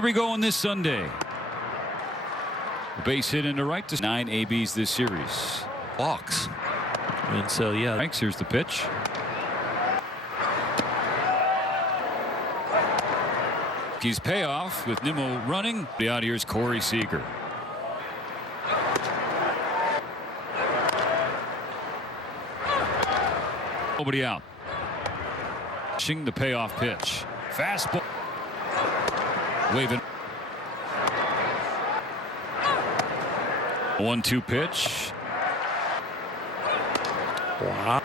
Here we go on this Sunday. A base hit into right to 9 ABs this series. Walks. And so, yeah. Thanks. Here's the pitch. He's payoff with Nimmo running. The out here's Corey Seager. Nobody out. Pushing the payoff pitch. Fastball. Waving. 1-2 pitch. Wow.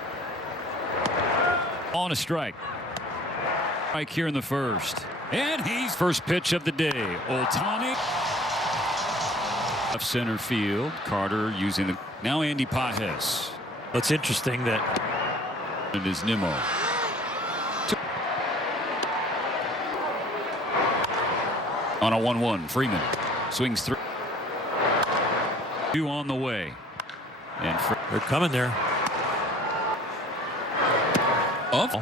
On a strike. Strike here in the first. And he's first pitch of the day. Ohtani. Left center field. Carter using the. Now Andy Pages. What's interesting that. It is Nimmo. On a 1-1. Freeman swings through. 2 on the way. And they're coming there. Up.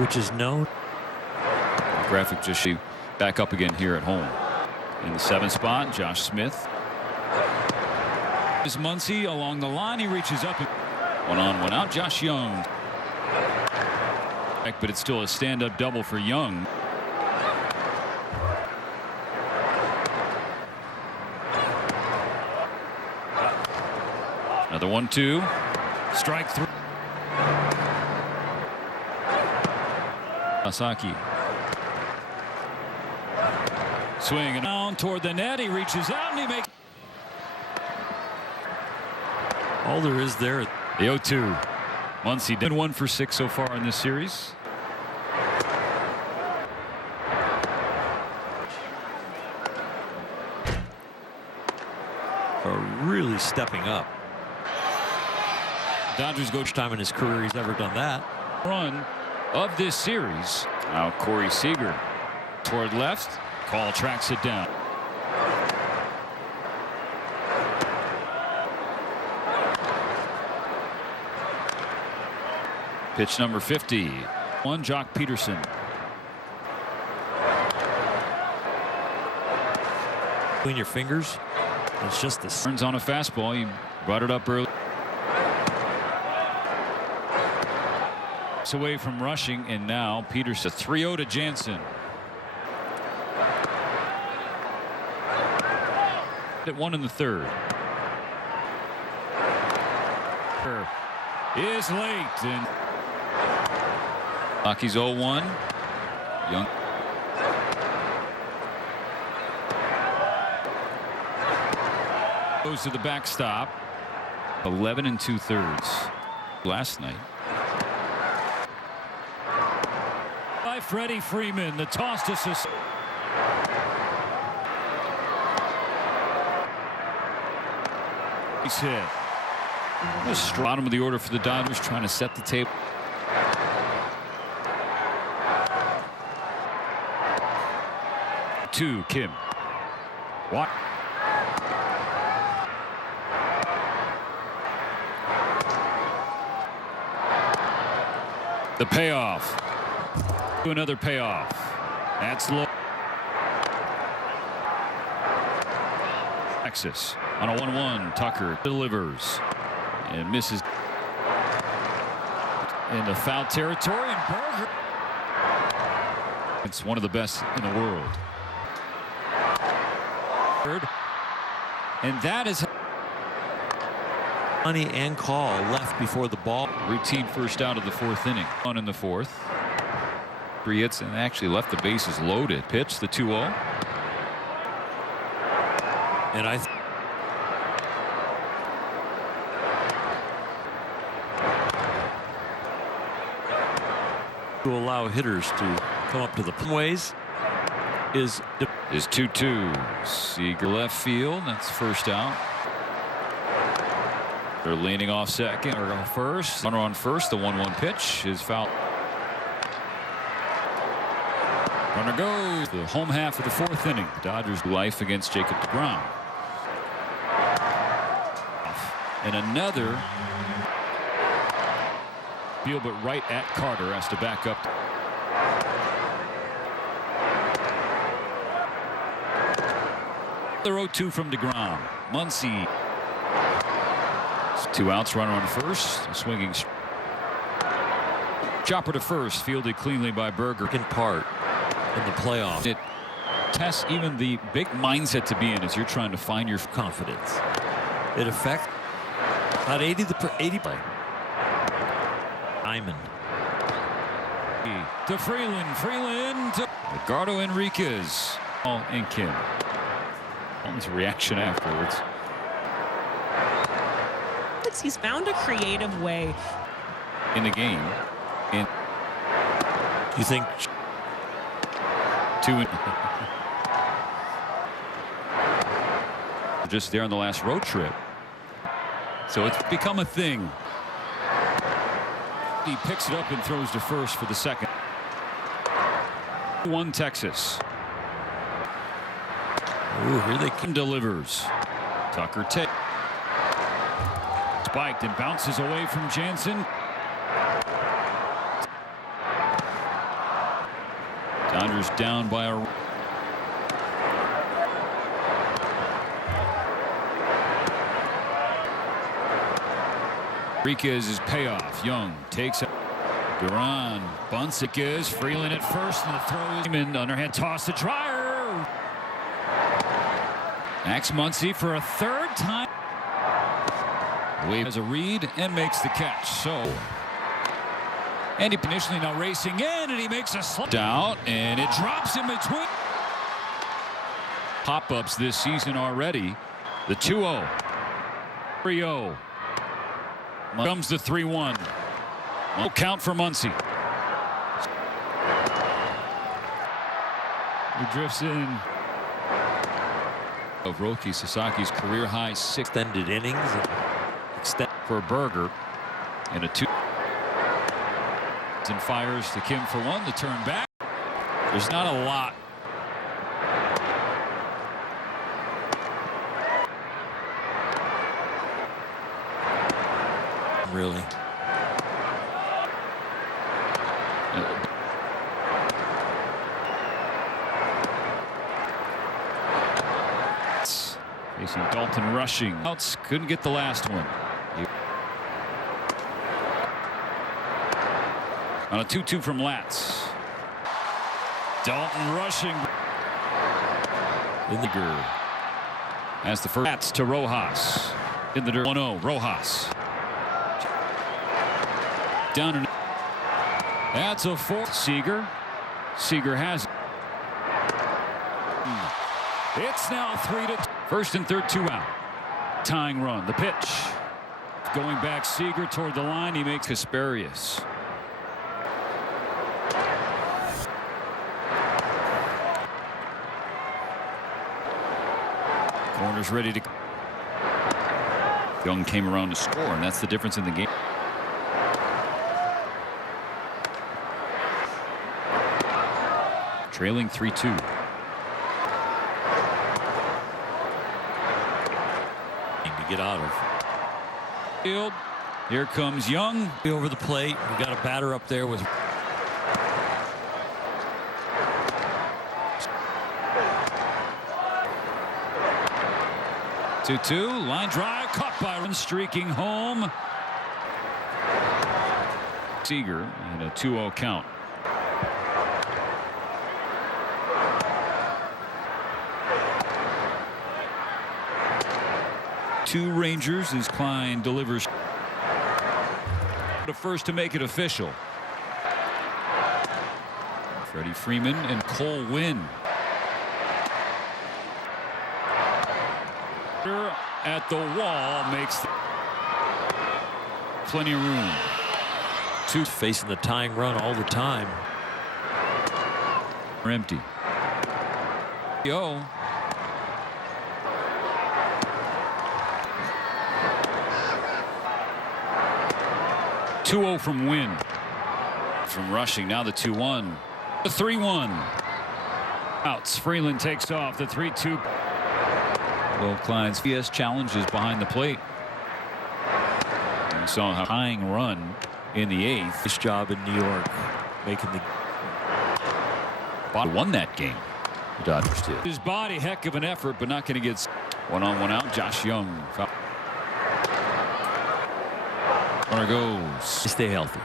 Which is known. Graphic just back up again here at home. In the 7th spot, Josh Smith. Is Muncy along the line. He reaches up. 1 on, 1 out. Josh Young. But it's still a stand-up double for Young. Another 1-2. Strike 3. Asaki. Swing and down toward the net. He reaches out and he makes. All there is there. The 0-2. Muncy did 1 for 6 so far in this series. Really stepping up. Dodgers go time in his career he's ever done that. Run of this series. Now Corey Seager toward left. Call tracks it down. Pitch number 50. Jock Peterson. Between your fingers. It's just the turns on a fastball. He brought it up early. It's away from rushing, and now Peterson 3-0 to Jansen. At 1 in the 3rd. Is late and Rockies 0-1. Young. Goes to the backstop. 11 2/3 last night. By Freddie Freeman. The toss to he's hit. Bottom of the order for the Dodgers, trying to set the table. To Kim. What? The payoff. To another payoff. That's low. Texas on a 1-1. Tucker delivers and misses into foul territory, and Berger. It's one of the best in the world. And that is money and call left before the ball. Routine first out of the 4th inning. 1 in the 4th. 3 hits and actually left the bases loaded. Pitch the 2-0. And to allow hitters to come up to the ways is 2-2. Seager left field. That's first out. They're leaning off second or first. Runner on first. The 1-1 pitch is foul. Runner goes. The home half of the 4th inning. Dodgers life against Jacob deGrom. And another field, but right at Carter, has to back up. The 0-2 from DeGrom. Muncy. 2 outs, runner on first. Swinging. Chopper to first, fielded cleanly by Berger. Second part in the playoffs. It tests even the big mindset to be in as you're trying to find your Confidence. It affects about 80 play. Diamond. To Freeland to Edgardo Enriquez. All in Kim. His reaction afterwards. He's found a creative way In the game. And You think 2 just there on the last road trip. So it's become a thing. He picks it up and throws to first for the second. 1 Texas. ooh, here they come. Delivers. Tucker takes. Spiked and bounces away from Jansen. Dodgers down by a. Enriquez's payoff. Young takes it. Duran bunts it. Gives Freeland at first, and the throw is in. Underhand toss to Dreyer. Max Muncy for a 3rd time. Wave has a read and makes the catch. So, Andy initially now racing in, and he makes a slip out, and it drops in between. Pop-ups this season already. The 2-0. 3-0. Comes the 3-1. No count for Muncy. He drifts in. Of Roki Sasaki's career high 6 Extended innings. for Berger. And a 2. And fires to Kim for 1. The turn back. There's not a lot. Really. Facing Dalton rushing. Outs, couldn't get the last one. On a 2-2 from Latz. Dalton rushing. In the girl. As the first. Latz to Rojas. In the dirt. 1-0. Rojas. Down and. That's a 4. Seager. Seager has it. It's now 3-2. First and third, 2 out. Tying run. The pitch. Going back, Seager toward the line. He makes Kasparius. Corner's ready to. Young came around to score, and that's the difference in the game. Trailing 3-2. To get out of. Field. Here comes Young. Over the plate. We got a batter up there with. Two. Line drive. Caught by one. Streaking home. Seager and a 2-0 count. Two Rangers as Klein delivers to first to make it official. Freddie Freeman and Cole Winn. At the wall makes plenty of room. Two facing the tying run all the time. Empty. Yo. From Wynn. From rushing, now the 2-1. The 3-1. Outs. Freeland takes off. The 3-2. Will Klein's PS challenges behind the plate. And we saw a tying run in the 8th. Nice job in New York making the. Won that game. The Dodgers did. His body, heck of an effort, but not going to get one-on-one out. Josh Young. Runner goes. Stay healthy.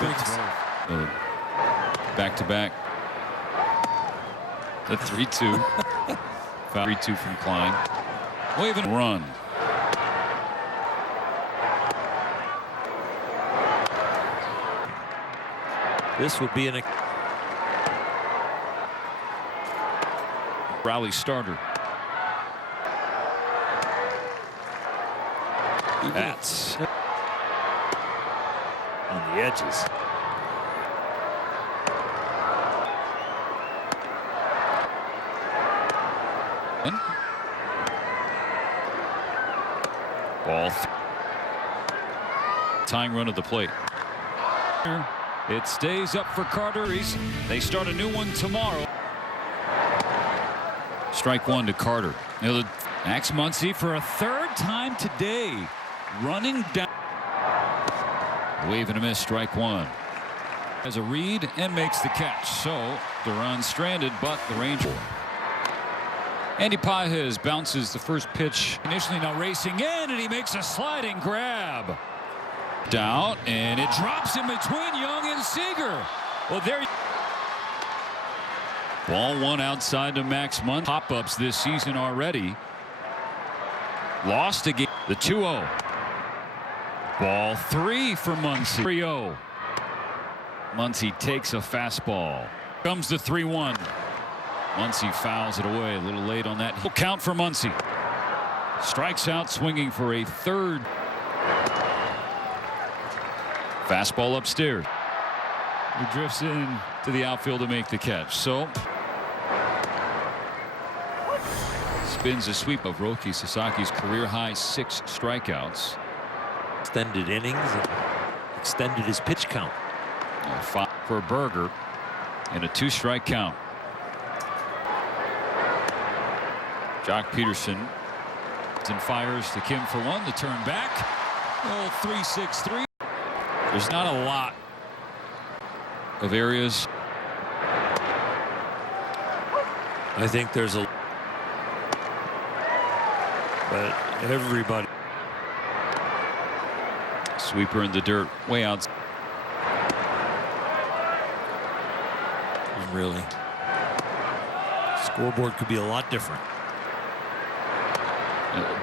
Good throw. Back-to-back. The 3-2. 3-2 from Klein. Waving run. This would be an rally starter. That's on the edges. Ball. Tying run at the plate. It stays up for Carter. They start a new one tomorrow. Strike one to Carter. Max Muncy for a third time today. Running down. Wave and a miss. Strike one. Has a read and makes the catch. So Duran stranded, but the Ranger. Andy Pages bounces the first pitch. Initially now racing in, and he makes a sliding grab. Down, and it drops in between Young and Seager. Well, there. Ball one outside to Max Muncy. Pop-ups this season already. Lost again. The 2-0. Ball three for Muncy. 3-0. Muncy takes a fastball. Comes the 3-1. Muncy fouls it away a little late on that. He'll count for Muncy. Strikes out swinging for a third. Fastball upstairs. He drifts in to the outfield to make the catch. So spins a sweep of Roki Sasaki's career high 6 strikeouts. Extended innings and extended his pitch count. 5 for Berger and a 2-strike count. Jock Peterson and fires to Kim for one. The turn back. Oh, 3-6-3. There's not a lot of areas. I think there's a. But everybody. Sweeper in the dirt, way out. Really. Scoreboard could be a lot different.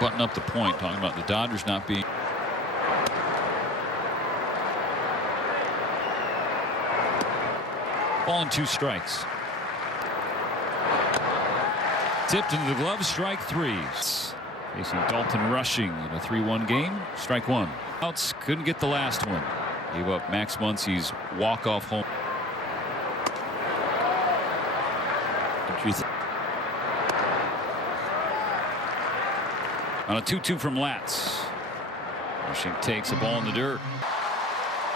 Button up the point, talking about the Dodgers not being. Ball and 2 strikes. Tipped into the glove, strike 3. Facing Dalton Rushing in a 3-1 game. Strike 1. Outs, couldn't get the last one. Gave up Max Muncy's walk-off home. On a 2-2 from Latz. Rushing takes a ball in the dirt.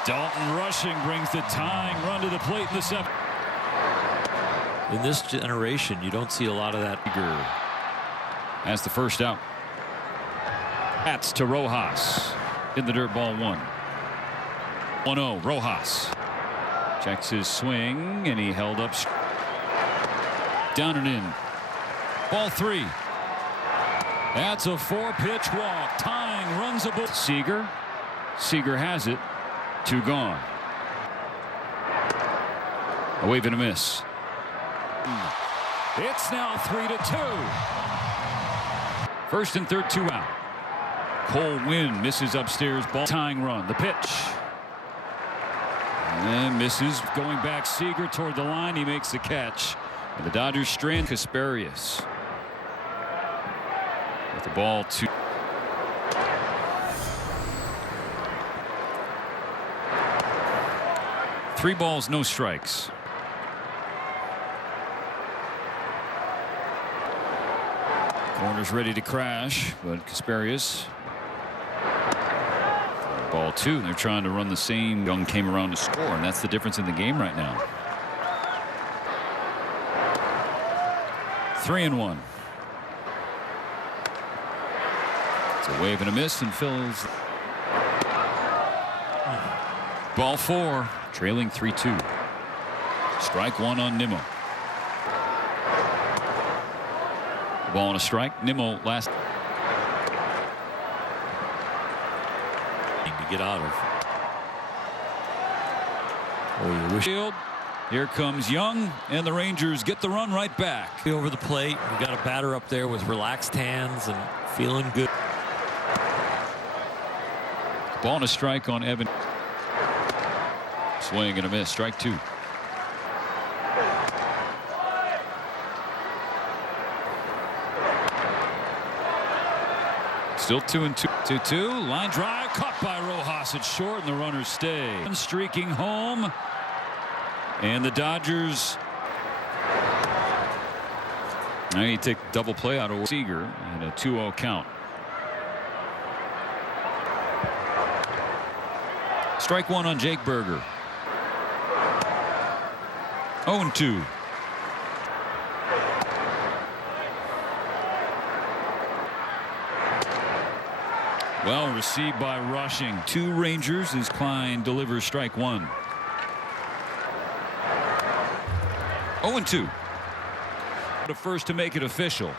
Dalton Rushing brings the tying run to the plate in the 7th. In this generation, you don't see a lot of that. As the first out. Latz to Rojas. In the dirt, ball 1. 1-0, Rojas. Checks his swing, and he held up. Down and in. Ball 3. That's a 4-pitch walk. Tying runs a ball. Seager. Seager has it. 2 gone. A wave and a miss. It's now 3-2. First and third, 2 out. Cole Winn misses upstairs. Ball tying run. The pitch. And misses. Going back, Seager toward the line. He makes the catch. And the Dodgers strand Kasparius. With the ball 2. Three balls, no strikes. Corner's ready to crash, but Kasparius. Ball 2. They're trying to run the same. Young came around to score, and that's the difference in the game right now. 3-1. It's a wave and a miss, and fills. Ball 4, trailing 3-2. Strike one on Nimmo. Ball and a strike. Nimmo last. To get out of. Oh, you wish. Here comes Young, and the Rangers get the run right back. Over the plate. We got a batter up there with relaxed hands and feeling good. Ball and a strike on Evan. Swing and a miss. Strike two. Still 2-2. 2-2. Line drive caught by Rojas. It's short and the runners stay. Streaking home. And the Dodgers. Now you take double play out of Seager and a 2-0 count. Strike one on Jake Berger. 0-2. Well received by Rushing. Two Rangers as Klein delivers strike one. 0-2. The first to make it official.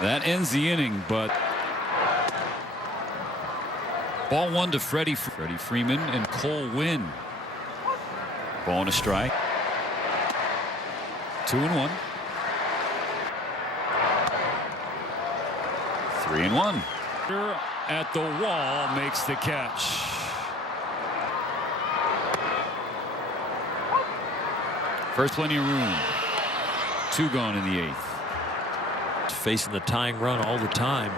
That ends the inning, but ball one to Freddie Freeman and Cole Winn. Ball and a strike. 2-1. 3-1. At the wall makes the catch. First, plenty of room. Two gone in the eighth. Facing the tying run all the time.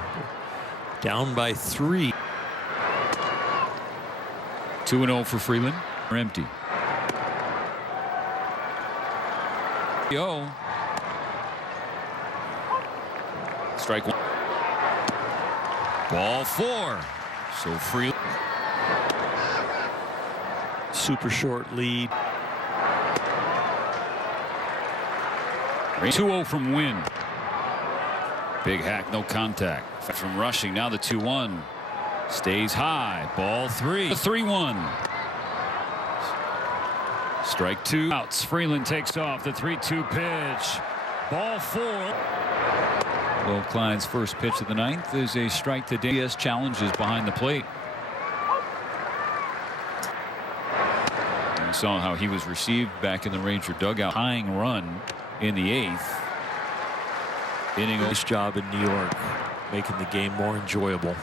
Down by 3. 2-0 for Freeland. Empty. Strike one. Ball 4. So Freeland. Super short lead. 2-0 from Winn. Big hack, no contact. From Rushing, now the 2-1. Stays high. Ball 3. 3-1. Strike two. Outs. Freeland takes off the 3-2 pitch. Ball 4. Will Klein's first pitch of the ninth is a strike to DS. Challenges behind the plate. And we saw how he was received back in the Ranger dugout. Tying run in the eighth inning. Nice job in New York, making the game more enjoyable.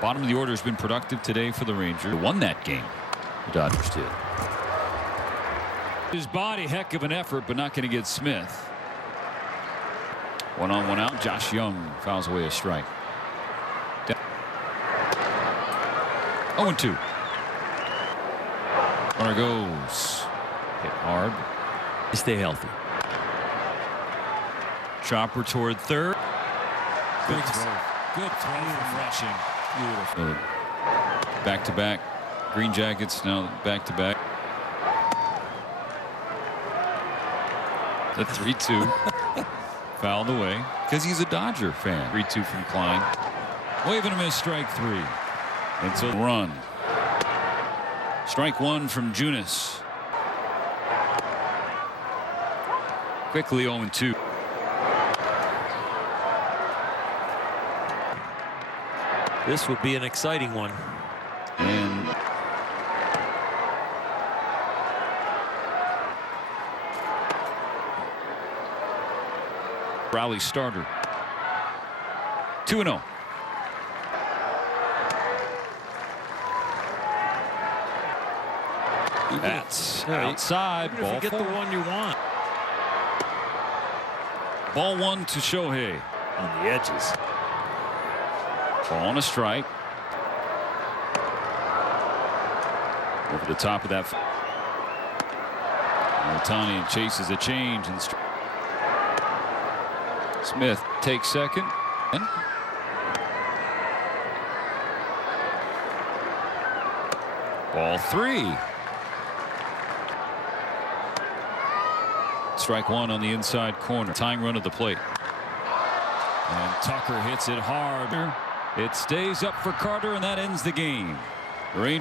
Bottom of the order has been productive today for the Rangers. Won that game. The Dodgers did. His body, heck of an effort, but not going to get Smith. 1 on 1 out. Josh Young fouls away a strike. 0-2. Runner goes. Hit hard. Stay healthy. Chopper toward third. Good throw. Good throw from Rushing. Beautiful. Back-to-back. Green Jackets now back-to-back. The 3-2. Fouled away because he's a Dodger fan. 3-2 from Klein. Waving a miss. Strike 3. It's a run. Strike one from Junis. Quickly 0-2. This would be an exciting one. And rally starter. 2-0. That's outside. Ball Get 4. the one you want. Ball 1 to Shohei. On the edges. Ball on a strike. Over the top of that. Otani chases a change and Smith takes second. Ball 3. Strike one on the inside corner. Tying run at the plate. And Tucker hits it hard. It stays up for Carter, and that ends the game. The Rangers